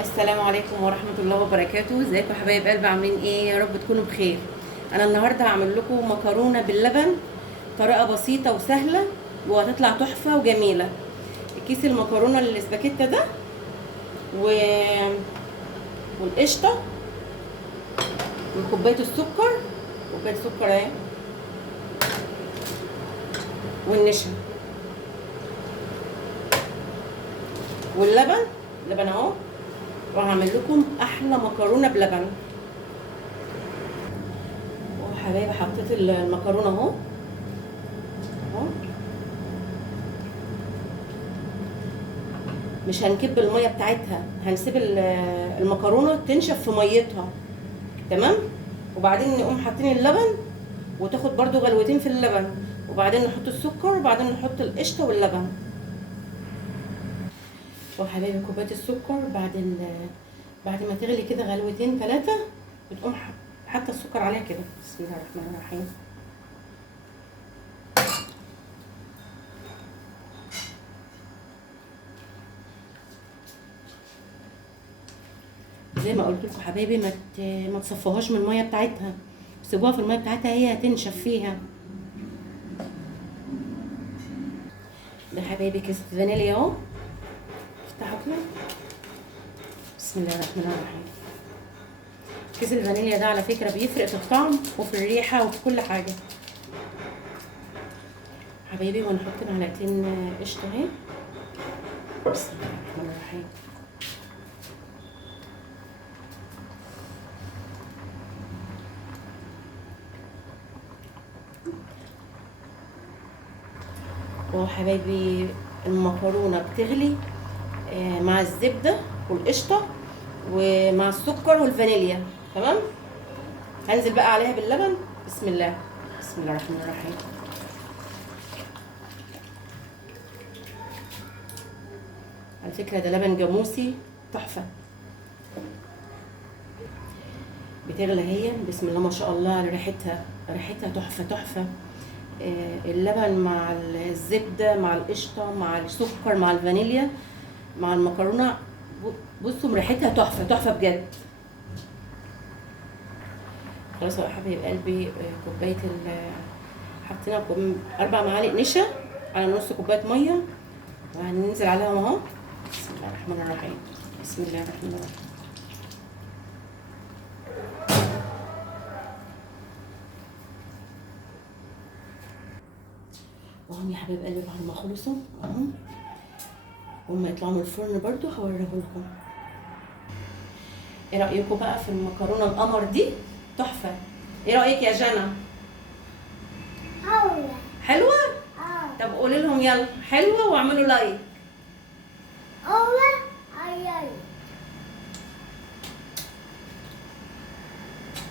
السلام عليكم ورحمة الله وبركاته. ازيكم يا حبايب قلبي؟ عاملين ايه؟ يا رب تكونوا بخير. انا النهارده هعمل لكم مكرونة باللبن، طريقة بسيطة وسهلة وهتطلع تحفة وجميلة. كيس المكرونة الاسباجيتا ده و... والقشطة وكوباية السكر، كوباية سكر اهي، والنشا واللبن، لبن اهو. وهعمل لكم احلى مكرونة بلبن. حبايبي حطيت المكرونه اهو اهو. مش هنكب الميه بتاعتها، هنسيب المكرونه تنشف في ميتها، تمام. وبعدين نقوم حاطين اللبن وتاخد برضو غلوتين في اللبن، وبعدين نحط السكر، وبعدين نحط القشطه واللبن. وحبايبي كوبايه السكر بعد ما تغلي كده غلوتين ثلاثه، بتقوم حاطه السكر عليها كده. بسم الله الرحمن الرحيم. زي ما قلت لكم حبايبي، ما تصفوهاش من الميه بتاعتها، سيبوها في الميه بتاعتها، هي هتنشف فيها. ده حبايبي كيس فانيليا اهو، افتحوا كده. بسم الله الرحمن الرحيم. كيس الفانيليا ده على فكره بيفرق في الطعم وفي الريحه وفي كل حاجه حبايبي. ونحط معلقتين قشطه اهي. بسم الله الرحمن الرحيم. وحبايبي المكرونه بتغلي مع الزبده والقشطه ومع السكر والفانيليا، تمام. هنزل بقى عليها باللبن. بسم الله، بسم الله الرحمن الرحيم. على فكره ده لبن جاموسي تحفه. بتغلى هي، بسم الله ما شاء الله على ريحتها تحفه تحفه. اللبن مع الزبده مع القشطه مع السكر مع الفانيليا مع المكرونه، بصوا ريحتها تحفه تحفه بجد. خلاص يا حبايب قلبي، كوبايه حطينا 4 معالق نشا على نص كوبايه ميه، وهننزل عليهم اهو. بسم الله الرحمن الرحيم، بسم الله الرحمن الرحيم. وهم يا حبايب قلبي بعد ما خلصوا اهم، هم يطلعوا من الفرن برضو هوريه لكم. ايه رايكم بقى في المكرونه القمر دي؟ تحفه. ايه رايك يا جنى؟ حلوه. طب قولي لهم يلا حلوه واعملوا لايك.